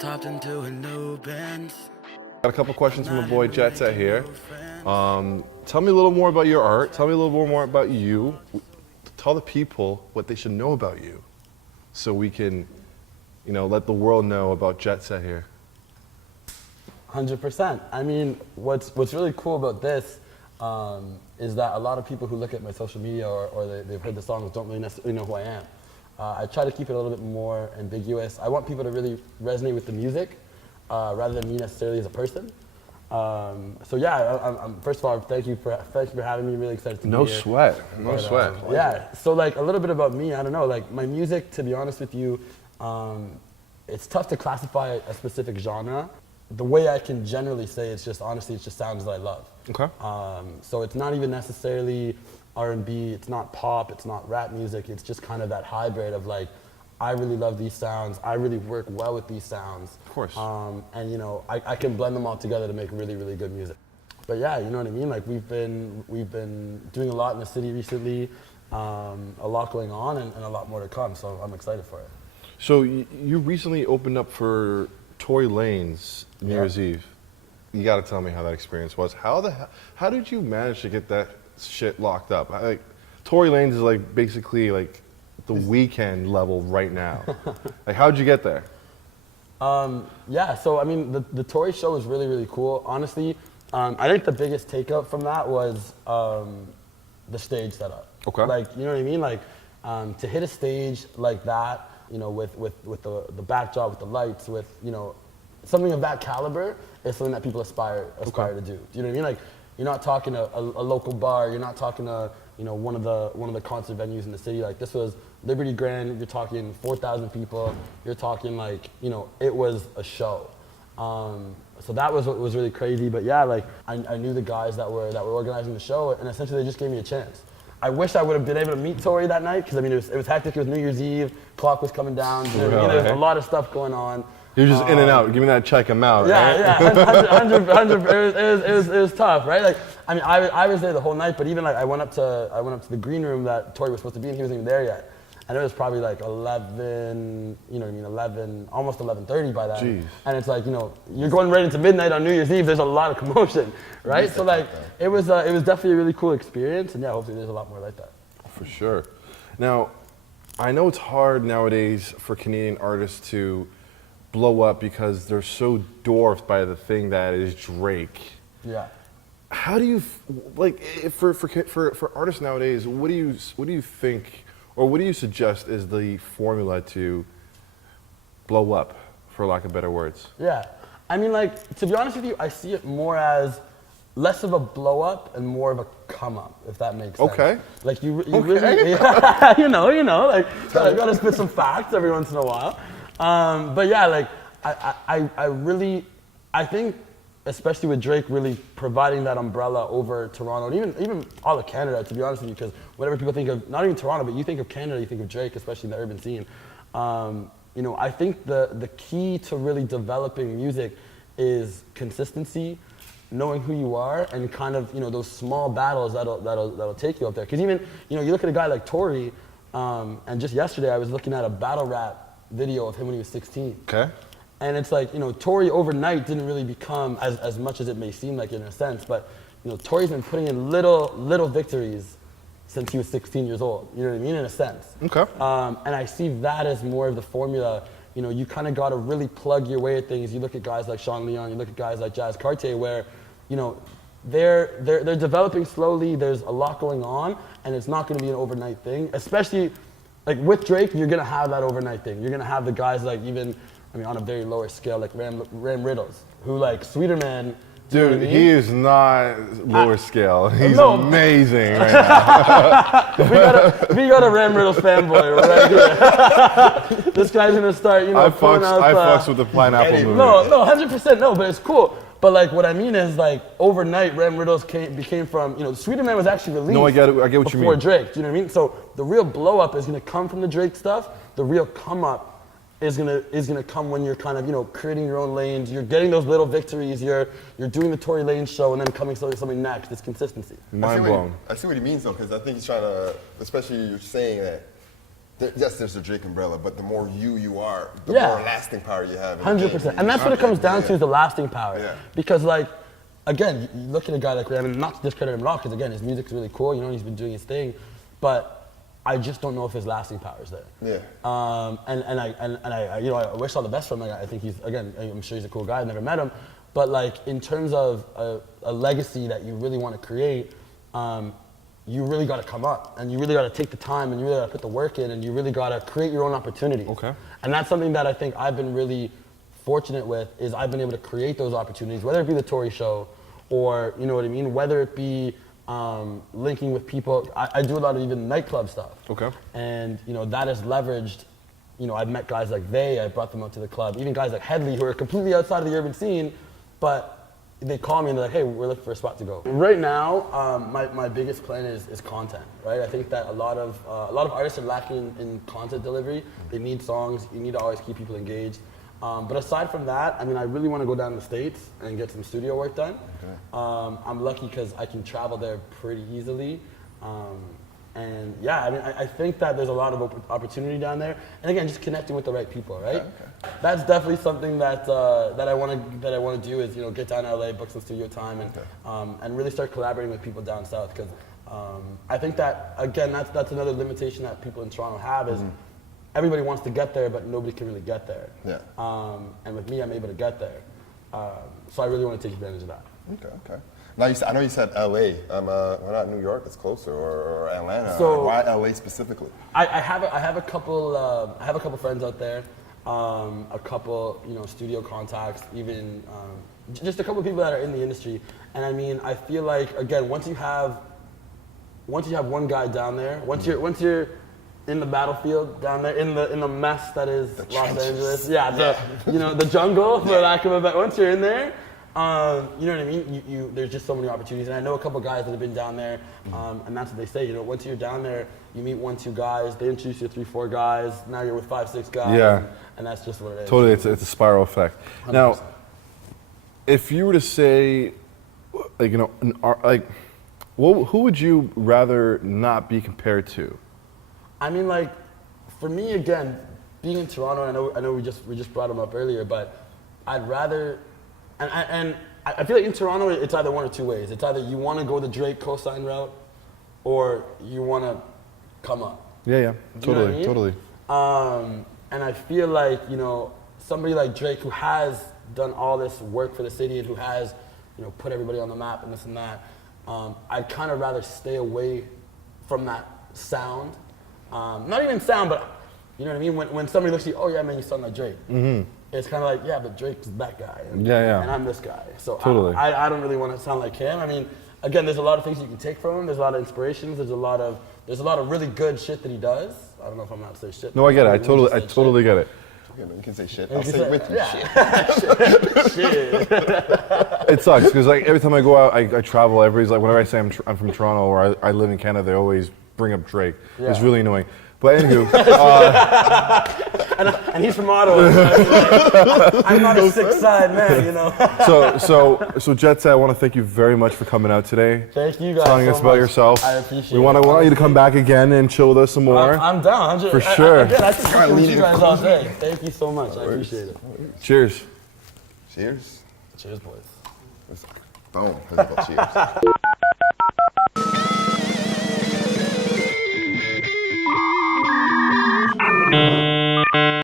just hopped into a new Benz. Got a couple questions from my boy Jetset here. Tell me a little more about your art. Tell me a little more about you. Tell the people what they should know about you, so we can, let the world know about Jetset here. 100%. I mean, what's really cool about this is that a lot of people who look at my social media or they've heard the songs don't really necessarily know who I am. I try to keep it a little bit more ambiguous. I want people to really resonate with the music rather than me necessarily as a person. So yeah, I'm first of all, thank you for having me. Really excited to be here. No sweat. Yeah. So like a little bit about me. I don't know. Like my music, to be honest with you, it's tough to classify a specific genre. The way I can generally say it's just honestly, it's just sounds that I love. Okay. So it's not even necessarily R&B. It's not pop. It's not rap music. It's just kind of that hybrid of like, I really love these sounds. I really work well with these sounds. Of course. And I can blend them all together to make really, really good music. But yeah, you know what I mean? Like we've been doing a lot in the city recently, a lot going on and a lot more to come. So I'm excited for it. So you recently opened up for Tory Lanez New Year's Eve. You got to tell me how that experience was. How did you manage to get that shit locked up? Tory Lanez is like basically like the Weekend level right now. Like, how'd you get there? Yeah, so I mean, the Tory show was really, really cool. Honestly, I think the biggest takeout from that was the stage setup. Okay. Like, you know what I mean? Like, to hit a stage like that, with the backdrop, with the lights, with, something of that caliber is something that people aspire to do. Do you know what I mean? Like, you're not talking a local bar, you're not talking to, one of the concert venues in the city. Like, this was Liberty Grand, you're talking 4,000 people, you're talking like, it was a show. So that was what was really crazy. But yeah, like I knew the guys that were organizing the show, and essentially they just gave me a chance. I wish I would have been able to meet Tory that night, because I mean it was hectic. It was New Year's Eve, clock was coming down. You know what I mean? There was a lot of stuff going on. You're just in and out. Give me that check, I'm out. Yeah, right? yeah, 100. It was tough, right? Like, I mean, I was there the whole night, but even like I went up to the green room that Tory was supposed to be in. He wasn't even there yet, and it was probably like 11, 11, almost 11:30 by then. Jeez. And it's like, you're going right into midnight on New Year's Eve. There's a lot of commotion, right? So like, it was definitely a really cool experience, and yeah, hopefully there's a lot more like that. For sure. Now, I know it's hard nowadays for Canadian artists to blow up because they're so dwarfed by the thing that is Drake. Yeah. How do you for artists nowadays? What do you think, or what do you suggest is the formula to blow up, for lack of better words? Yeah, I mean, like, to be honest with you, I see it more as less of a blow up and more of a come up, if that makes sense. Okay. Like you really, like gotta spit some facts every once in a while. But yeah, like I think, especially with Drake really providing that umbrella over Toronto, and even all of Canada, to be honest with you, because whatever people think of, not even Toronto, but you think of Canada, you think of Drake, especially in the urban scene. I think the key to really developing music is consistency, knowing who you are, and kind of, those small battles that'll take you up there. Because even, you look at a guy like Tory, and just yesterday I was looking at a battle rap video of him when he was 16. Okay. And it's like, Tory overnight didn't really become as much as it may seem like in a sense, but, Tory's been putting in little victories since he was 16 years old. You know what I mean? In a sense. Okay. And I see that as more of the formula. You kind of got to really plug your way at things. You look at guys like Sean Leon, you look at guys like Jazz Cartier, where, they're developing slowly. There's a lot going on, and it's not going to be an overnight thing. Especially, like with Drake, you're going to have that overnight thing. You're going to have the guys like on a very lower scale, like Ram Riddles, who like Sweeter Man. Dude, he is not lower scale. He's amazing right now. we got a Ram Riddles fanboy right here. This guy's gonna start, I fucks with the Pineapple movie. No, 100% no, but it's cool. But like, what I mean is, like, overnight, Ram Riddles became from, Sweeter Man was actually released. No, I get what you mean. Before Drake, do you know what I mean? So the real blow up is gonna come from the Drake stuff. The real come up is gonna come when you're kind of, creating your own lanes. You're getting those little victories. You're doing the Tory Lanez show, and then coming something next. It's consistency. Mind blown. I see what he means though, because I think he's trying to, especially you're saying that Yes, there's the Drake umbrella, but the more you are, the Yeah. more lasting power you have. 100%. And that's what it comes down to, is the lasting power. Yeah. Because like, again, you look at a guy like Ray, I mean, not to discredit him at all, because again, his music's really cool, you know, he's been doing his thing, but I just don't know if his lasting power is there. Yeah. And I you know, I wish all the best for him. I think he's, again, I'm sure he's a cool guy. I've never met him, but like in terms of a legacy that you really want to create, you really got to come up, and you really got to take the time, and you really got to put the work in, and you really got to create your own opportunities. Okay. And that's something that I think I've been really fortunate with, is I've been able to create those opportunities, whether it be the Tory show, or you know what I mean, whether it be linking with people. I do a lot of even nightclub stuff. Okay. And you know, that has leveraged, you know, I've met guys like I brought them out to the club, even guys like Headley, who are completely outside of the urban scene, but they call me and they're like, hey, we're looking for a spot to go. Right now, my biggest plan is content, right? I think that a lot of artists are lacking in content delivery. They need songs. You need to always keep people engaged. But aside from that, I mean, I really want to go down to the States and get some studio work done. Okay. I'm lucky because I can travel there pretty easily. And yeah, I mean, I think that there's a lot of opportunity down there. And again, just connecting with the right people, right? Okay. That's definitely something that I want to do, is, you know, get down to LA, book some studio time, and really start collaborating with people down south. Because I think that, again, that's another limitation that people in Toronto have, is everybody wants to get there, but nobody can really get there. Yeah. And with me, I'm able to get there. So I really want to take advantage of that. Okay. Now, I know you said LA. Why not New York? It's closer, or Atlanta. So, why LA specifically? I have a couple friends out there, a couple, you know, studio contacts, even just a couple people that are in the industry. And I mean, I feel like, again, once you have one guy down there, once you're in the battlefield down there, in the mess that is Los Angeles, you know, the jungle, for lack of a better. Once you're in there, you know what I mean? There's just so many opportunities, and I know a couple guys that have been down there, and that's what they say. You know, once you're down there, you meet 1-2 guys, they introduce you to 3-4 guys. Now you're with 5-6 guys, Yeah. and that's just what it is. Totally, it's a spiral effect. 100%. Now, if you were to say, like, you know, who would you rather not be compared to? I mean, like, for me, again, being in Toronto, I know we just brought him up earlier, but I'd rather. And I feel like in Toronto, it's either one or two ways. It's either you want to go the Drake cosign route, or you want to come up. Yeah, totally, you know what I mean? And I feel like, you know, somebody like Drake, who has done all this work for the city and who has, you know, put everybody on the map and this and that, I'd kind of rather stay away from that sound. Not even sound, but you know what I mean? When somebody looks at you, oh yeah, man, you sound like Drake. Mm-hmm. It's kind of like, yeah, but Drake's that guy. And I'm this guy. So totally. I don't really want to sound like him. I mean, again, there's a lot of things you can take from him. There's a lot of inspirations. There's a lot of really good shit that he does. I don't know if I'm allowed to say shit. No, I get it. I totally get it. Okay, you can say shit. I'll say it with you. Yeah. Shit. It sucks because, like, every time I go out, I travel. Everybody's like, whenever I say I'm from Toronto or I live in Canada, they always bring up Drake. Yeah. It's really annoying. But anywho, and he's from Ottawa. So I'm not a sick-side man, you know. so Jetset, I want to thank you very much for coming out today. Thank you guys. Telling so us about much. yourself. I appreciate it. We want you to come back again and chill with us some more. I'm down. For sure. Again, I can talk with you guys all day. Thank you so much. I appreciate it. Cheers. Cheers. Cheers, boys. Boom. That's about cheers.